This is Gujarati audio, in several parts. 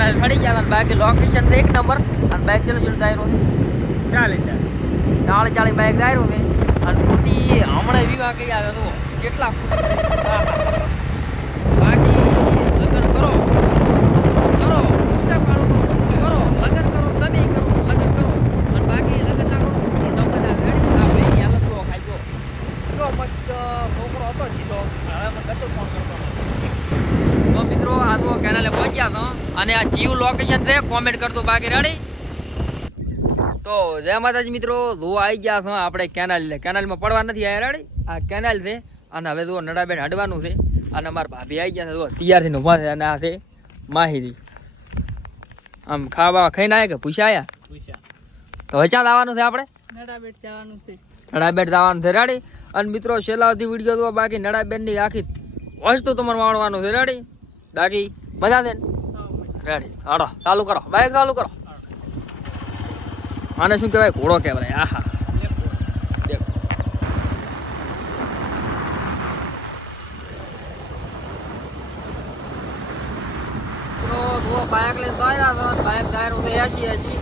હતા ફરી ગયા બાકી લોકેશન એક નંબર અને બાઈક ચલો ચલો દાયરો ચાલે ચાલે ચાલે ચાલે બાઈક દાયરો ને અને ફૂટી હમણાં વિવાહ કરી આવ્યો કેટલા બાકી લગ્ન કરો કરો ઊંચા પાડો કરો લગ્ન કરો તમે કરો લગ્ન કરો અને બાકી લગ્ન ના કરો તો તમે બધા રેડી આ ભાઈ હાલત જુઓ ખાઈ જો જો મસ્ત છોકરો હતો સીધો હવે મને કતો ફોન કરતો નથી. તો મિત્રો આ તો કેનાલે પહોંચ્યા તો અને આ જીવ છે કોમેન્ટ કરતો બાકી રેડી. તો જય માતાજી મિત્રો લો આવી ગયા છો આપણે કેનાલ લે. કેનાલમાં પડવા નથી આવ્યા રેડી? આ કેનાલ છે અને હવે જો નડાબેન હડવાનું છે અને અમારા ભાભી આવી ગયા છે જો તૈયારથી ઊભા છે અને આ છે માહિતી. આમ ખાવા ખાઈને આવ્યા કે પૂછ્યા પૂછ્યા તો હવે ક્યાં આવવાનું છે આપણે? નડાબેટ જવાનું છે. નડાબેન જવાનું છે રેડી? અને મિત્રો છેલ્લા સુધી વીડિયો જોવા બાકી નડાબેનની આખી વસ્તુ તમારે માણવાનું છે રેડી? બાકી મજા છે ને? રેડી હાડો. ચાલુ કરો. બાઈક ચાલુ કરો. આને શું કહેવાય? ઘોડો કહેવાય. આહા. લઈને તો આવ્યા એસી એસી.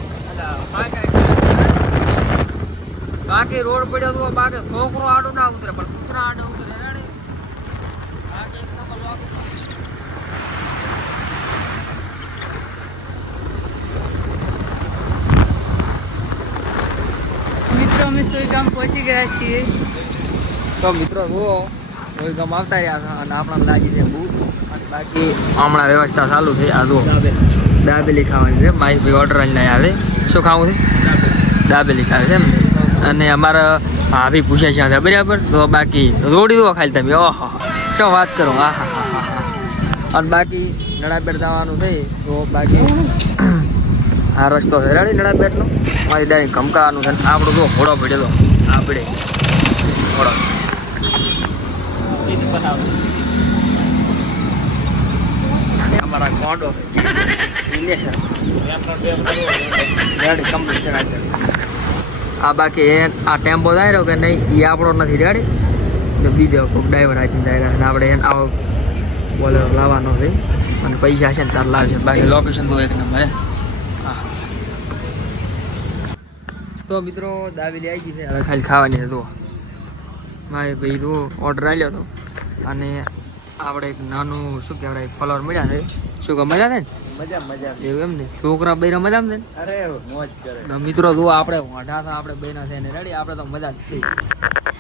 બાકી રોડ પડ્યો તો બાકી છોકરો આડું ના ઉતરે, પણ કૂતરા આડું ઉતરે રેડી બાકી એક નંબર લોક મિત્રો અમે સોયગામ પહોંચી ગયા છીએ. તો મિત્રો જુઓ, સોયગામ ગામ આવતા રહ્યા હતા અને આપણા લાગી છે ભૂખ. અને બાકી હમણાં વ્યવસ્થા ચાલુ છે. આ જુઓ, દાબેલી ખાવાની છે. મારી ભાઈ ઓર્ડર લઈને આવે શું ખાવું છે? દાબેલી ખાવે છે એમ. અને અમારા ભાભી પૂછે છે બરાબર? તો બાકી રોડી દો ખાલી તમે, ઓહો. શું વાત કરો? હા હા હા હા અને બાકી નડાબેર જવાનું છે. તો બાકી આ રસ્તો છે. રેડી નડાબેટનો મારી ડાયરી ગમકાવાનું છે ને આપણો તો ઘોડો ભેડેલો આપણે. ઘોડો. અમારા ઇલેશન રેડી કમ્પ્લીટ ચકાચક આ બાકી એ આ ટેમ્પો જાય રહ્યો કે નહીં એ આપણો નથી. રેડી? તો બીજો કોઈક ડ્રાઈવર આચીને જાય અને આપણે એને આવો બોલેરો લાવવાનો છે. અને પૈસા છે ને તાર લાવશે બાકી લોકેશન તો એક નંબર હે હા તો મિત્રો દાબેલી આવી ગઈ છે. હવે ખાલી ખાવાની છે તો મારે ભાઈ તો ઓર્ડર આવ્યો હતો. અને આપણે એક નાનું શું કહેવાય ફલોર મળ્યા છે. શું કે મજા છે ને? મજા મજા. એવું એમ ને? છોકરા બૈરા મજા ને? અરે મોજ કરે. મિત્રો જો આપણે વાઢા તો આપણે બૈના છે ને રેડી? આપણે તો મજા જ થઈ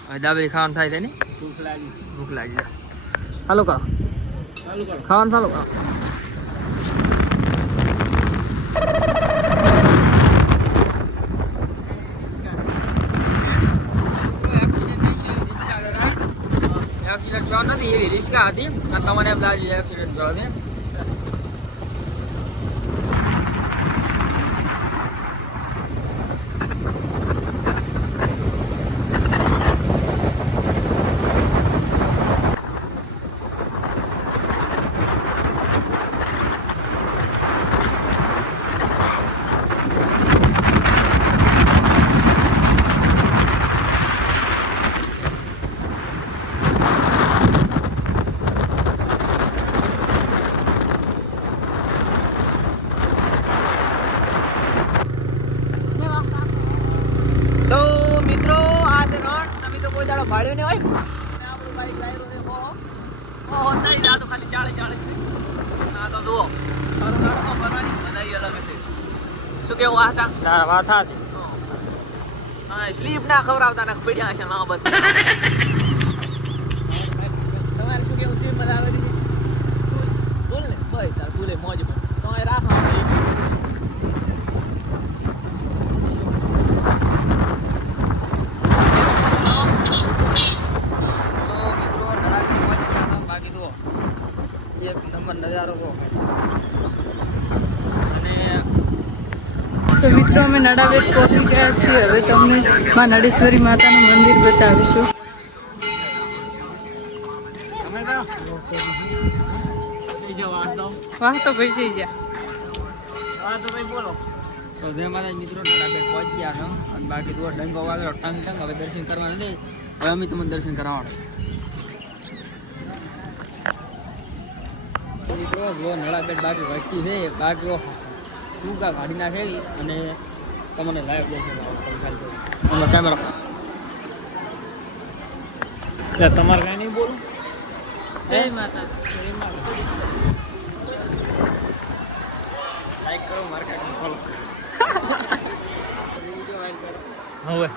હવે દાબેલી ખાવાનું થાય છે ને? ભૂખ લાગી. ભૂખ લાગી. ચાલુ કરો ખાવાનું ચાલુ કરો એક્સિડન્ટ જોવા નથી એવી રિસ્કા હતી. અને તમને એમ લાગે એક્સિડન્ટ થયો દે તો મિત્રો આ છે રણ તમે તો કોઈ દાડો ભાળ્યો નહીં હોય અને આપણું બાઈક લાવ્યો છે હો હો હોતા જ આ તો ખાલી ચાળે ચાળે છે. આ તો જુઓ નાટકો બધાની બધાઈ અલગ છે શું કેવું આ હતા ના માથા હા. સ્લીપ ના ખવડાવતા ના પડ્યા છે ના બધા તમારે શું કેવું છે? બધા આવે છે બોલ ને ભાઈ તાર બોલે મોજ તમારે રાખો તો મિત્રો નડાબેટ પહોંચી ગયા હતા. બાકી તો એક નંબર નજારો બહુ અને તો મિત્રો અમે નડાબેટ પહોંચી ગયા છીએ. હવે તમને માં નડેશ્વરી માતાનું મંદિર બતાવીશું. તમે કયો? બીજો વાહ તો ભાઈ જઈ જા હા તો ભાઈ બોલો. તો જય માતા મિત્રો નડાબેટ પહોંચી ગયા છો. અને બાકી તો ડંગો વાગેલો ટંગ ટંગ હવે દર્શન કરવા નથી. હવે અમે તમને દર્શન કરાવવાનું મિત્રો જો નળાબેટ બાકી વસ્તી છે બાકી ટૂંકા કાઢી નાખેલી અને તમને લાઈવ દેશે કેમેરા એટલે તમારે કાંઈ નહીં બોલું? જય માતા લાઈક કરો માર્કેટ ફોલો હવે.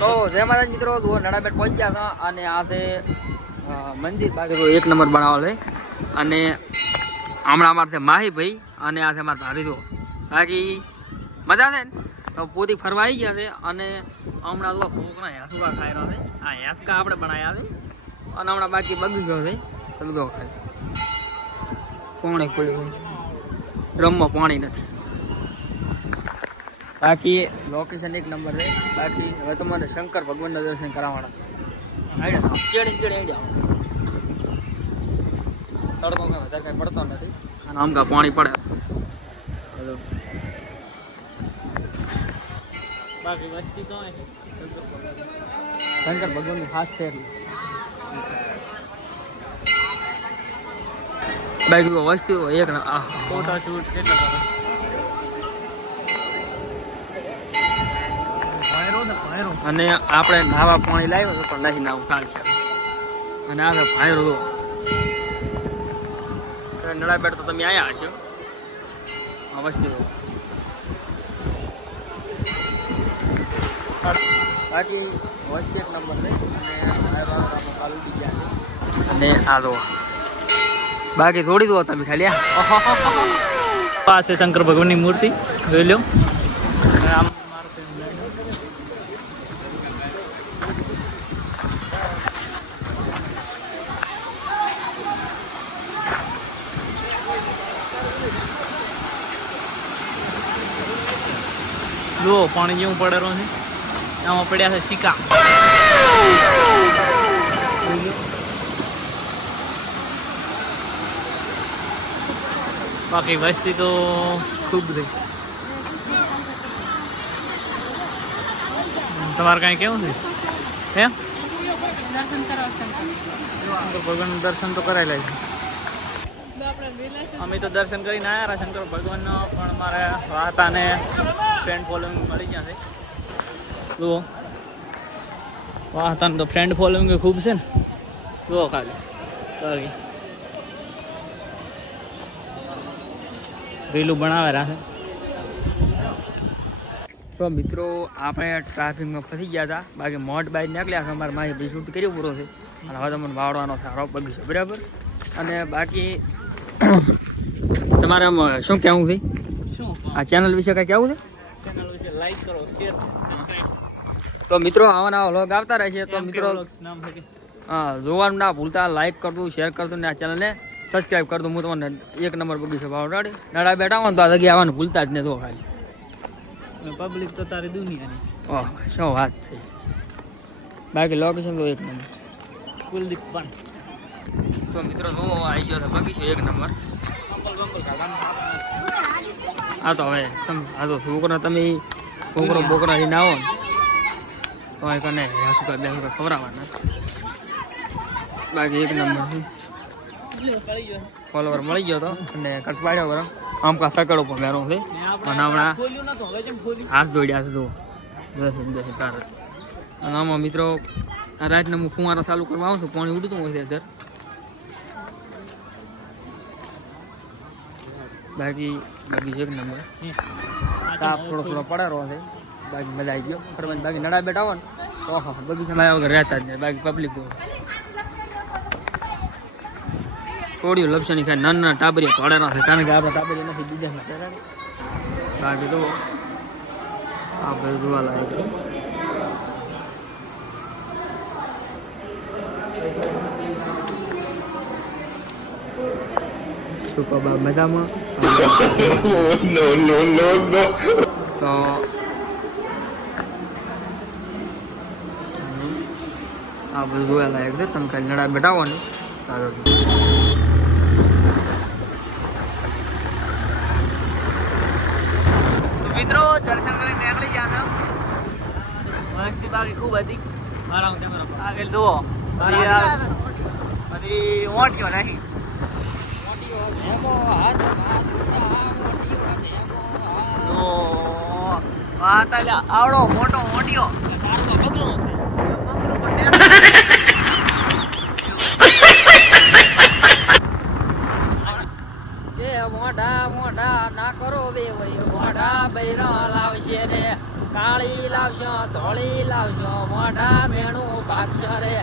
તો જય મહારાજ મિત્રો, જુઓ નડાબેટ પહોંચ્યા હતા અને આ મંદિર. બાકી એક નંબર બનાવો છે. અને હમણાં અમારે છે માહીભાઈ અને આ છે અમારા ભાભી જુઓ બાકી મજા છે ને? તો પોતી ફરવા આવી ગયા છે અને હમણાં તો છોકરા હેસુકા ખાઈ રહ્યા છે. આ હેસકા આપણે બનાવ્યા છે. અને હમણાં બાકી બગી ગયો છે. તમે જો કોણે ખોલ્યું રમવા પાણી નથી. બાકી લોકેશન એક નંબર રહે બાકી હવે તમારે શંકર ભગવાનના દર્શન કરાવવાના. ચેડી ચેડી આઈડિયા તડકો કાંઈ વધારે કાંઈ પડતો નથી. અને આમ કા પાણી પડે. બાકી વસ્તી તો. શંકર ભગવાનનું. ખાસ છે બાકી વસ્તી એક ફોટા શૂટ કેટલા અને આપણે નાવા પાણી લાવ્યો તો પણ નહીં નાવું કાલ છે. અને આ તો ભાયરો તો નળા બેટ તો તમે આવ્યા છો આ બાકી વસ્તી નંબર અને આ તો બાકી થોડી દો તમે ખાલી આ. આ છે શંકર ભગવાનની મૂર્તિ. જોઈ લો અને આમ જુઓ પાણી જેવું પડેલો છે. આમાં પડ્યા છે સિક્કા બાકી વસ્તી તો ખૂબ થઈ તમારે કાંઈ કેવું છે? શંકર ભગવાનનું દર્શન તો કરાયેલા છે અમે તો દર્શન કરીને આવ્યા શંકર ભગવાનનો, પણ મારે વાર્તાને ફ્રેન્ડ ફોલોઈંગ મળી ગયા છે. જુઓ. વાર્તાને તો ફ્રેન્ડ ફોલોઈંગ ખૂબ છે ને. જુઓ ખાલી. બાકી. રીલું બનાવે રાખે તો મિત્રો, આપણે ટ્રાફિકમાં ફસી ગયા હતા. બાકી મોટ બાઈક નીકળ્યા છે. અમારે મારી શૂટ કર્યો પૂરો છે. અને હવે તમને વાવડવાનો સારો બગીચો બરાબર? અને બાકી તમારે આમ શું કહેવું છે? આ ચેનલ વિશે કંઈ કહેવું છે? ચેનલ વિશે લાઈક કરો શેર સબસ્ક્રાઇબ તો મિત્રો આવા નવા વ્લોગ આવતા રહેશે તો મિત્રો છે હા જોવાનું ના ભૂલતા લાઈક કરતું શેર કરતું ને આ ચેનલને સબસ્ક્રાઈબ કરતું. હું તમને એક નંબર બગીચો ભાવડાડી નડા બેઠા હોય તો આ જગ્યાએ આવવાનું ભૂલતા જ નહીં તો ખાલી. પબ્લિક તો તારી દુનિયાની. ઓહ શું વાત છે? બાકી લોકેશન તો એક નંબર. કુલદીપ પણ. તો મિત્રો જો આવી ગયો છે? બગીચો એક નંબર. આ તો હવે સમ આ તો છોકરો તમે છોકરો બોકરા લઈને આવો તો એ કને હાસુકા બે હાસુકા ખવડાવવાના. બાકી એક નંબર છે. ફોલોવર મળી ગયો તો, અને કટ પાડ્યો બરો આમ કા સકડો પણ મેરો છે. અને હમણાં હાથ દોડ્યા છે તો દસ દસ અને આમાં મિત્રો રાતના હું ફુવારો ચાલુ કરવા આવું છું, પાણી ઉડતું હોય છે અત્યારે. બાકી બાકી એક નંબર. તાપ થોડો થોડો પડેલો છે. બાકી મજા આવી ગયો. ફરવાની બાકી નડા બેઠા હોય ને ઓહો બગીચામાં આવ્યા વગર રહેતા જ નહીં. બાકી પબ્લિક થોડી લપસણી ખાય નાના નાના પડેલા છે. કારણ કે આપણે ટાબરી નથી બીજા બાકી તો આ બધું જોવા લાયક છું કબા મજામાં. તો આ બધું જોવા લાયક છે તમે કાલે લડા બેઠાવવાનું ચાલો મિત્રો દર્શન કરીને નીકળી ગયા મસ્તી બાકી ખૂબ હતી. આગળ જુઓ પછી ઓટ ગયો નહીં આ તાલે આવડો મોટો એ મોઢા મોઢા ના કરો બે ભાઈ મોઢા બૈરા લાવશે રે, કાળી લાવશો, ધોળી લાવશો. મોઢા મેણું પાકશો રે.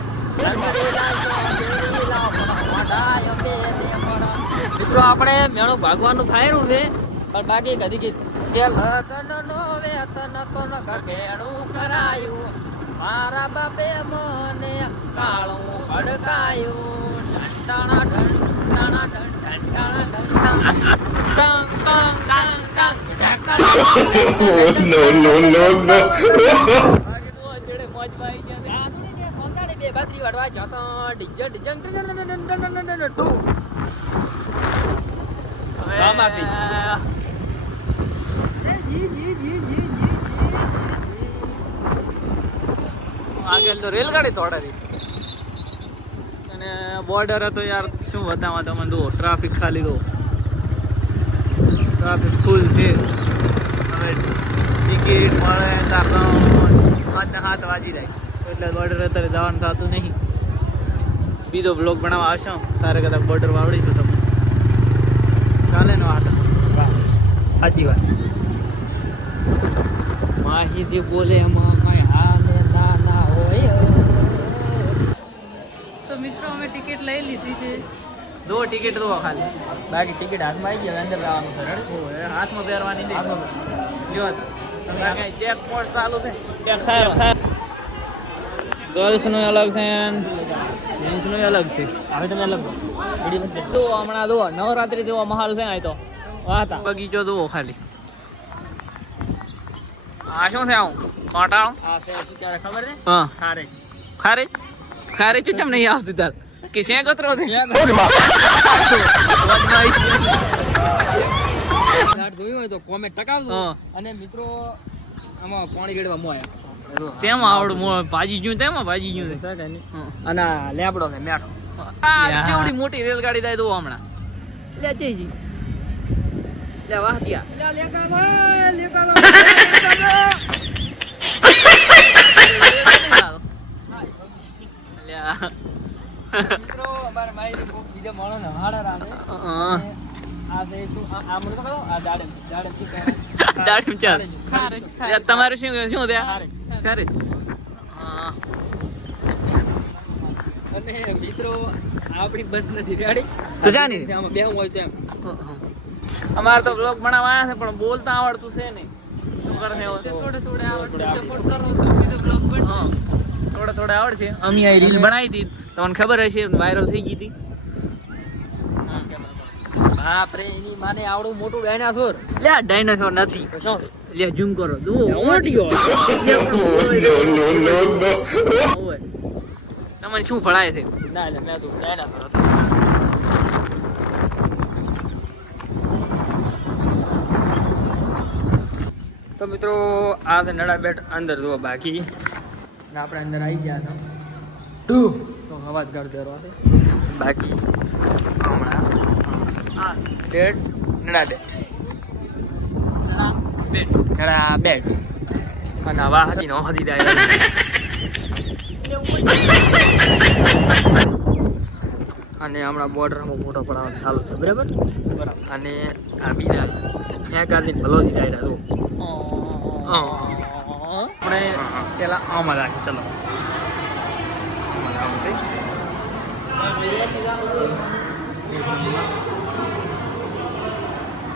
મિત્રો, આપણે મેણું ભાગવાનું થાય રહ્યું છે, પણ બાકી કદી કે કે નો વેતન તો ન ઘેડું કરાયું મારા બાપે મને કાળું ભડકાયું ઢંટાણા ઢંટાણા ઢંટાણા ઢંટાણા. જોડે મોજ ભાઈ ગયા બે બાતરી વાળવા જતો ડીજે ડીજે ટુ આગળ તો રેલગાડી દોડાડી અને બોર્ડર હતો યાર, શું બતાવવા તમે જુઓ ટ્રાફિક ખાલી દો ટ્રાફિક ફૂલ છે. હવે ટિકિટ મળે પાંચ હાથ વાજી જાય. એટલે બોર્ડર અત્યારે જવાનું થતું નહીં. બીજો બ્લોગ બનાવવા આવશો તારે કદાચ બોર્ડર વાવડીશું તમે ચાલે ને વાત. સાચી વાત. માહિતી બોલે એમાં કઈ હાલે ના ના હોય તો મિત્રો અમે ટિકિટ લઈ લીધી છે. દો ટિકિટ દો ખાલી. બાકી ટિકિટ હાથમાં આવી ગયા અંદર જવાનું સરળ હાથમાં પહેરવાની નહીં. લ્યો તો. ચેક પોઈન્ટ ચાલુ છે? ગર્લ્સનું અલગ છે જેન્ટ્સનું અલગ છે. હવે તમે અલગ દો હમણાં દો નવરાત્રી જેવો માહોલ છે આ તો. વાતા બગીચો જુઓ ખાલી. આ શું છે આવું? કોટાળ આ છે ખબર છે? હા. ખારે ખારે ખારે ચું કેમ નહીં આવતી તાર કે શ્યાં કતરો છે જોયું હોય તો કોમેન્ટ ટકાવજો અને મિત્રો આમાં પાણી રેડવા મો આવ્યા તેમાં આવડું મો- ભાજી ગયું તેમાં ભાજી ગયું અને લેબડો છે મેઠો આ જેવડી મોટી રેલગાડી થાય તો હમણાં લે જઈજી લે વાહ ગયા લે લેકા ભાઈ લેકા અલ્યા. મિત્રો અમારે મારી બીજો માણસ ને હાડા હા. આ છે શું આ શું કહે ચાલ. ખારેજ અલ્યા, તમારે શું શું ખરે ખારેજ. ખારેજ. હા. અને મિત્રો આપણી બસ નથી રેડી. તો જાની. આમાં બેહું હોય તો એમ. અમારે તો બ્લોગ બનાવવા આવ્યા છે પણ બોલતા આવડતું છે નહીં. શું કરે થોડે થોડે આવડતું સપોર્ટ કરો તો બીજો બ્લોગ બનશે. હા. થોડા થોડા આવડશે. અમે આ રીલ બનાવી હતી. તમને ખબર હશે વાયરલ થઈ ગઈ હતી. બાપ રે એની માને આવડું મોટું ડાયનાસોર લે ડાયનાસોર નથી. તો શું? લે ઝૂમ કરો. જુઓ. તમને શું ફળાય છે? ના એટલે મેં તો ડાયનાસોર હતો. તો મિત્રો આ નડા બેટ અંદર જુઓ બાકી. ને આપણે અંદર આવી ગયા હતા. ટુ તો અવાજ રહેવાનો છે. બાકી હમણાં આ બેટ નડા બેટ નડા બેટ. અને હવા હતી નો હતી જાય અને હમણાં બોર્ડરમાં ફોટો પડાવ ચાલુ છે બરાબર? બરાબર. અને આ બીજા ત્યાં કાલની ભલો ડાયરા જો. આપણે પેલા આમાં રાખી ચલો.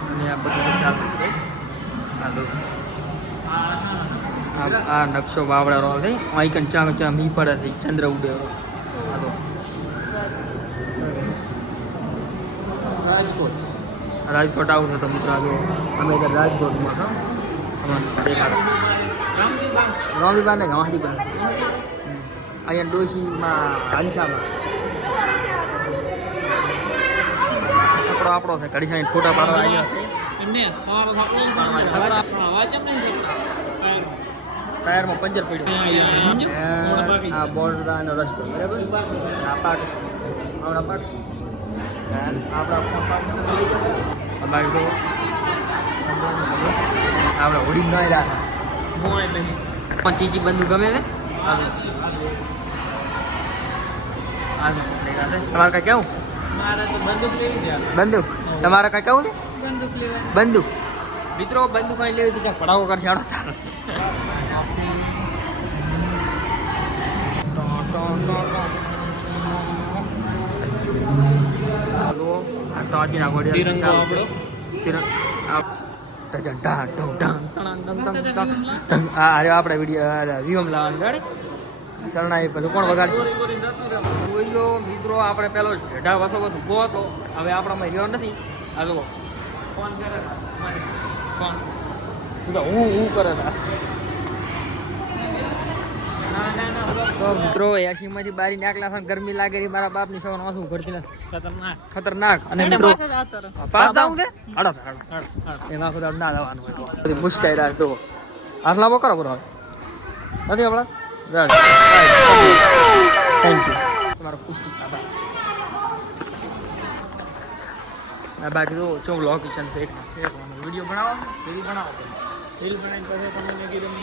અને આ બધું ચાલુ આ નકશો વાવડારો છે. અહીં કંચા કંચા મી પડે થઈ ચંદ્ર ઉડે હાલો. રાજકોટ. રાજકોટ આવું છે તો મિત્રો આ અમે રાજકોટમાં છો. તમને દેખાડો. રોમીબા ને ગાંધીબા અહીંયા ડોશીમાં ઘનશ્યામાં આપણો આપણો છે ઘડી સાઈડ ફોટા પાડવા આવ્યો છે. ટાયરમાં પંચર પડ્યું. આ બોર્ડરાનો રસ્તો બરાબર? આ પાકિસ્તાન આપણા પાકિસ્તાન આપણા પાકિસ્તાન બાકી તો આપણે હોડી નહીં રાખા ચીચી બંધુ ગમે છે? તમારે કઈ કેવું બંદૂક તમારે કઈ કેવું છે? બંદૂક મિત્રો બંદૂક અહીં લેવી હતી પડાવો કરશે હાડો ટોચી નાખો તિરંગો આપણો આ અરે આપણે વીડિયો વિવમ લાવવાનું ગાડી શરણાઈ પેલું કોણ વગાડશે જોઈયો મિત્રો આપણે પેલો ઢેઢા વસો બધું ઊભો હતો હવે આપણામાં રહ્યો નથી આ જુઓ ફોન કરે કોણ હું હું કરે તા તો મિત્રો એસી બારી નાખલા પણ ગરમી લાગે રહી મારા બાપની સવાર માથું ઘડતી નથી ખતરનાક ખતરનાક અને મિત્રો પાસે જ હાડો હાડો ના લાવવાનું હોય મુશ્કેલ રાખ તો આટલા લાવો કરો બરો નથી આપણા થેન્ક યુ તમારો ખૂબ ખૂબ આભાર બાકી તો શું લોકેશન છે એક વીડિયો બનાવો વીડિયો બનાવો રીલ બનાવીને પછી તમને કીધું